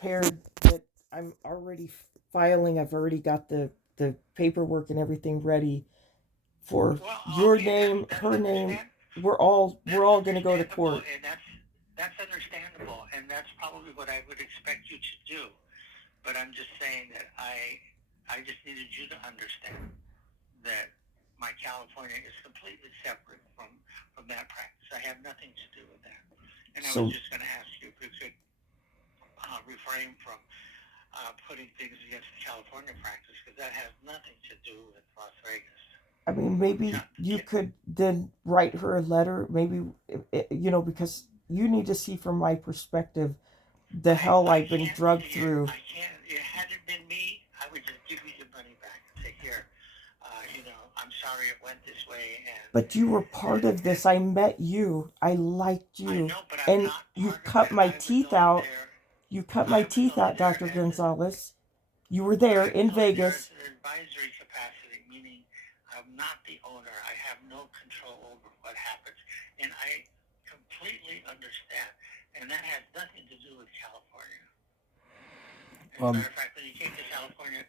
prepared that I'm already filing. I've already got the paperwork and everything ready for Well, your okay, name, that's her name. understand We're that's all going to go to understandable, court. and that's understandable, and that's probably what I would expect you to do. But I'm just saying that I just needed you to understand that my California is completely separate from that practice. I have nothing to do with that. And I was So just going to ask you if you could refrain from putting things against the California practice because that has nothing to do with Las Vegas. I mean, maybe Yeah, you yeah. could then write her a letter. Maybe because you need to see from my perspective the hell I I've been can't drugged see it. through. I can't. It had it been me, I would just give you your money back and say, here, I'm sorry it went this way, But you were part of and this. I met you. I liked I you. know, but I'm And not you part of cut that. my teeth out. You cut my I was teeth only out, there Dr. as Gonzalez. You were there I was in only there as Vegas. an advisory capacity, meaning I'm not the owner. I have no control over what happens, and I completely understand. And that has nothing to do with California. As a Um, matter of fact, when you came to California,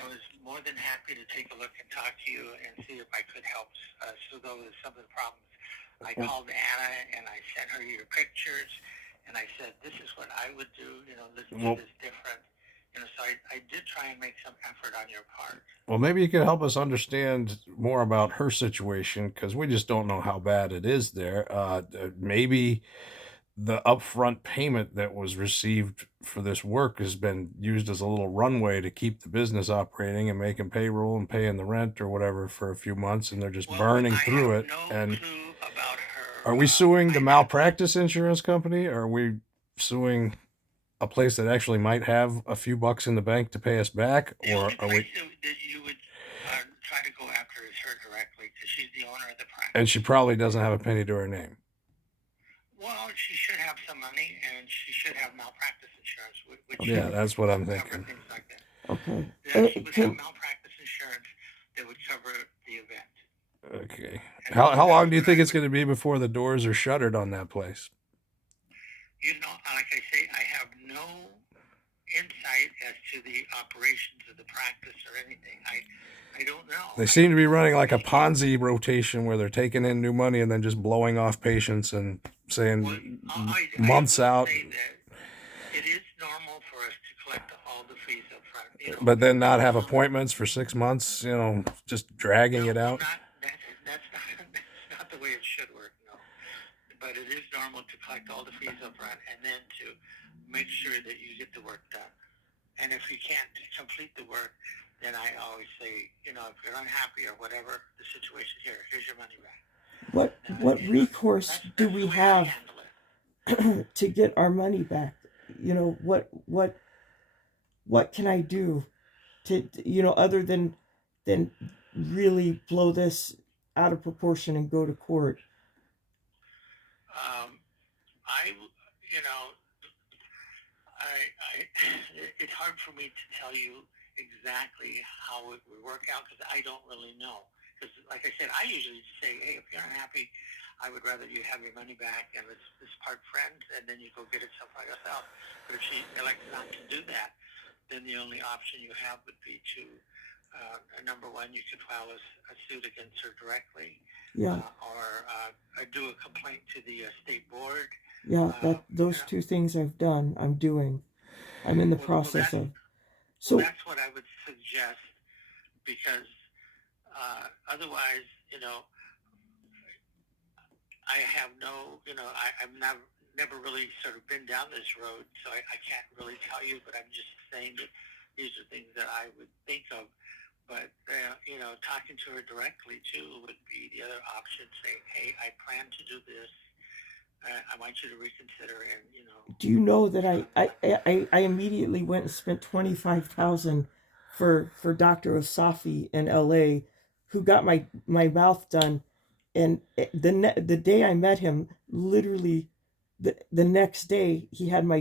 I was more than happy to take a look and talk to you and see if I could help smooth over some of the problems. I called Anna and I sent her your pictures, and I said, "This is what I would do. This kid Well, is different." So I did try and make some effort on your part. well, maybe you could help us understand more about her situation because we just don't know how bad it is there. Maybe the upfront payment that was received for this work has been used as a little runway to keep the business operating and making payroll and paying the rent or whatever for a few months, and they're just Well, burning I through have it. no And clue about her are we suing the finances. malpractice insurance company? Or are we suing a place that actually might have a few bucks in the bank to pay us back? The Or only are place we? that you would try to go after is her directly because she's the owner of the And she practice. probably doesn't have a penny to her name. Well, she should have some money, and she should have malpractice insurance, which Yeah, Okay. would that's what I'm cover thinking. things like that. Okay. That she would have Can malpractice insurance that would cover the event, Okay. and How that's long do you what think I it's would. going to be before the doors are shuttered on that place? Like I say, I have no insight as to the operations of the practice or anything. I don't know. They I seem to be running like a honestly can't. Ponzi rotation where they're taking in new money and then just blowing off patients and Well, saying I months will out, say that it is normal for us to collect all the fees up front. but then not have Um, appointments for 6 months, just dragging no, it well, out. not that's not that's not the way it should work. No, but it is normal to collect all the fees up front and then to make sure that you get the work done. And if you can't complete the work, then I always say, if you're unhappy or whatever the situation here, here's your money back. what recourse do That's we the way I have handle it. to get our money back? What can I do to other than really blow this out of proportion and go to court? Um, I it's hard for me to tell you exactly how it would work out because I don't really know. Because, like I said, I usually say, hey, if you're unhappy, I would rather you have your money back and let's part friends, and then you go get it someplace else. But if she elects not to do that, then the only option you have would be to, number one, you could file a suit against her directly, Yeah, or do a complaint to the state board. yeah. Uh, That you those know, two things I've done. I'm doing. I'm in the well, process of. well, So that's what I would suggest because otherwise, I have no, I'm not never really sort of been down this road, so I can't really tell you. But I'm just saying that these are things that I would think of. But talking to her directly too would be the other option. Saying, "Hey, I plan to do this. I want you to reconsider." And do you know that um, I immediately went and spent 25,000 for Dr. Osafi in LA, who got my mouth done, and the day I met him, literally the next day he had my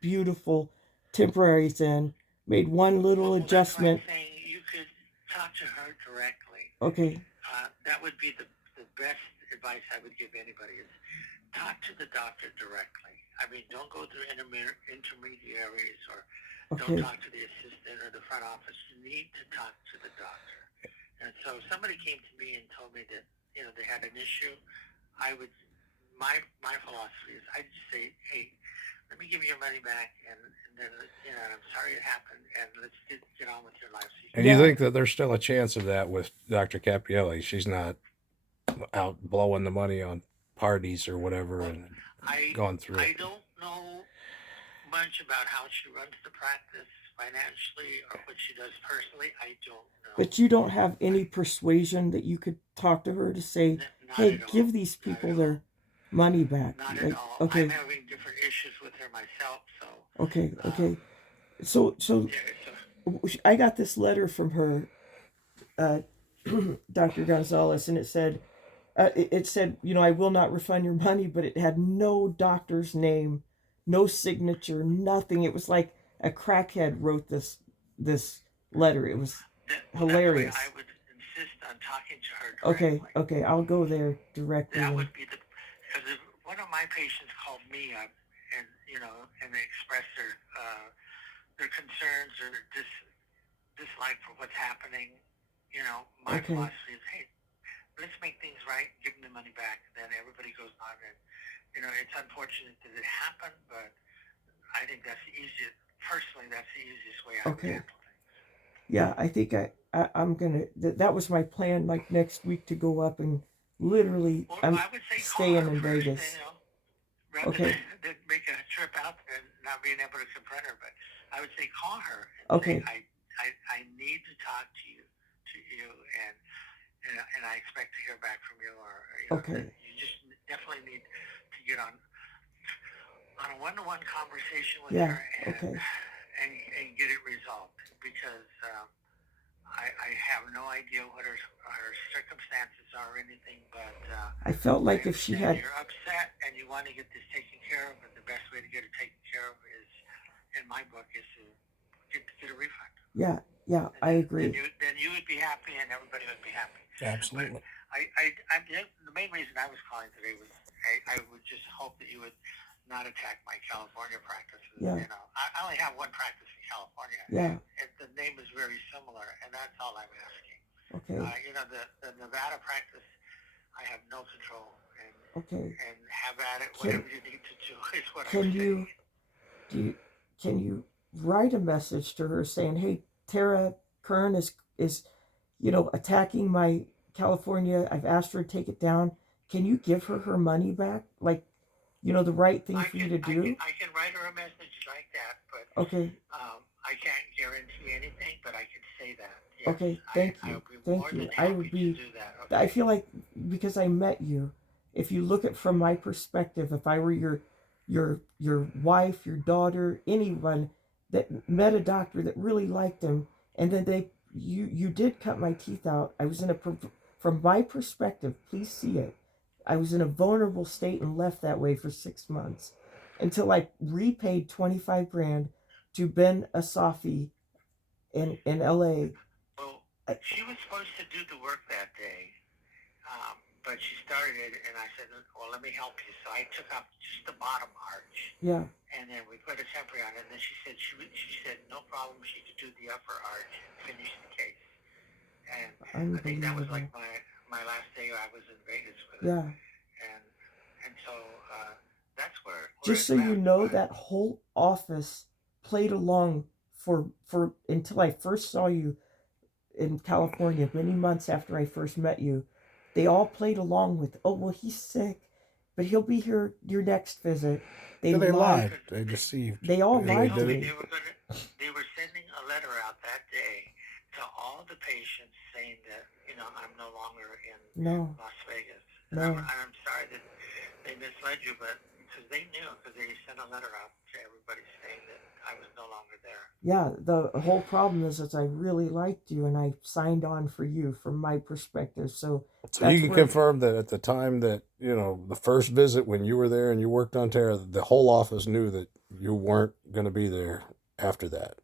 beautiful temporaries in, made one little well, that's why I'm adjustment. saying you could talk to her directly. Okay, That would be the best advice I would give anybody is talk to the doctor directly. I mean, don't go through intermediaries or don't Okay. talk to the assistant or the front office. You need to talk to the doctor. And so if somebody came to me and told me that, you know, they had an issue, I would, my philosophy is I'd just say, hey, let me give you your money back, and then, you know, I'm sorry it happened, and let's get on with your life. So you And can, you Yeah. think that there's still a chance of that with Dr. Capielli? She's not out blowing the money on parties or whatever well, and I, going through I it. don't know much about how she runs the practice financially or what she does personally. I don't know. But you don't have any persuasion that you could talk to her to say, Not "Hey, at all. give these Not people at all. their money back." Not at Like, all. I'm okay, having different issues with her myself, so okay, um, okay. So yeah. I got this letter from her, uh, Dr. Gonzalez, and it said, you know, I will not refund your money, but it had no doctor's name, no signature, nothing. It was like a crackhead wrote this letter. It was Well, that's why I hilarious. would insist on talking to her Okay, directly. okay, I'll go there directly That and would be because if one of my patients called me up and, you know, and they expressed their concerns or dislike for what's happening, you know, my okay. philosophy is, hey, let's make things right, give them the money back, then everybody goes on. And, you know, it's unfortunate that it happened, but I think that's the easiest, personally, that's the easiest way I would Okay. handle things. Yeah, I think I'm gonna. That was my plan. Like next week to go up and literally, Well, I'm I would say call staying her in first, Vegas. you know, rather Okay, than make a trip out there and not being able to confront her. But I would say call her and say, okay, I need to talk to you, and and I expect to hear back from you, or you know, okay. you just definitely need to get on a one-to-one conversation with Yeah, her okay. and get it resolved because I have no idea what her circumstances are or anything, but I felt I like if she understand had, you're upset and you want to get this taken care of, and the best way to get it taken care of is, in my book, is to get a refund. yeah, yeah, And I agree. then you would be happy and everybody would be happy. But Absolutely. the main reason I was calling today was I would just hope that you would not attack my California practices. Yeah, You know, I only have one practice in California, yeah, and the name is very similar, and that's all I'm asking. okay, You know, the Nevada practice, I have no control, okay. and have at it. Can Whatever you need to do is what I'm can saying. you do you, can you write a message to her saying, "Hey, Tara Kern is attacking my California. I've asked her to take it down. Can you give her money back? Like, the right thing for you to do?" I can write her a message like that, but Okay, I can't guarantee anything. But I can say that. Yes, okay. Thank I you, would be thank more you. than I would happy to be. do that. I Okay. feel like because I met you, if you look at from my perspective, if I were your wife, your daughter, anyone that met a doctor that really liked him, and then you did cut my teeth out. I was in a from my perspective. Please see it. I was in a vulnerable state and left that way for 6 months until I repaid 25 grand to Ben Asafi in L.A. Well, she was supposed to do the work that day, but she started, and I said, "Well, let me help you." So I took up just the bottom arch, Yeah, and then we put a temporary on it. And then she said no problem. She could do the upper arch and finish the case. And I think that was like unbelievable. my last day I was in Vegas with her, Yeah. and so that's where Just it so you left. know, But that whole office played along for until I first saw you in California many months after I first met you. They all played along with, "Oh, well, he's sick, but he'll be here your next visit." They Yeah, they lied. lied. They deceived. They all they lied told to me me. they were sending a letter out that day to all the patients saying that I'm no longer in No, Las Vegas, and no. I'm sorry that they misled you, but because they knew, because they sent a letter out to everybody saying that I was no longer there. Yeah, the whole problem is that I really liked you and I signed on for you from my perspective. So So you that's can where, confirm that at the time that, the first visit when you were there and you worked on Tara, the whole office knew that you weren't going to be there after that.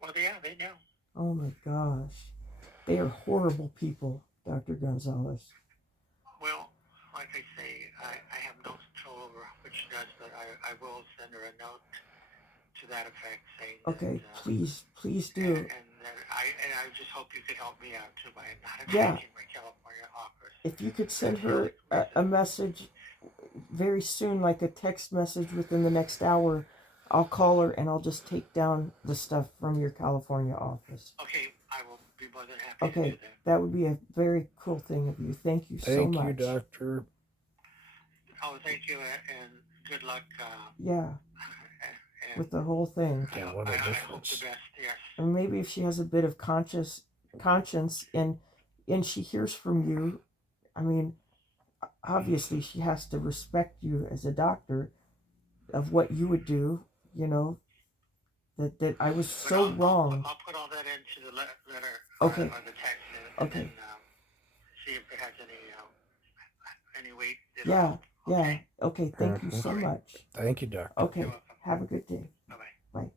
Well, yeah, they knew. oh my gosh, they are horrible people, Dr. Gonzalez. Well, like I say, I have no control over what she does, but I will send her a note to that effect, saying Okay, that, please and, do. that I just hope you could help me out too by not Yeah. attacking my California office. If you could send That's the her only a reason. message very soon, like a text message within the next hour, I'll call her and I'll just take down the stuff from your California office. Okay, I will be more than happy to do Okay, that. that would be a very cool thing of you. Thank you so much. Thank you, Doctor. Oh, thank you, and good luck. Yeah, And with the whole thing. Yeah, what a I hope the difference. best. Yes. And maybe if she has a bit of conscience and she hears from you, I mean, obviously she has to respect you as a doctor of what you would do, you know, that I was But so wrong. I'll put all that into the letter Okay. or the text, and Okay. then see if it has any weight. Yeah, yeah. Okay. Okay, thank you so Okay. much. Thank you, Doctor. Okay, You're welcome. have a good day. Bye bye. Bye.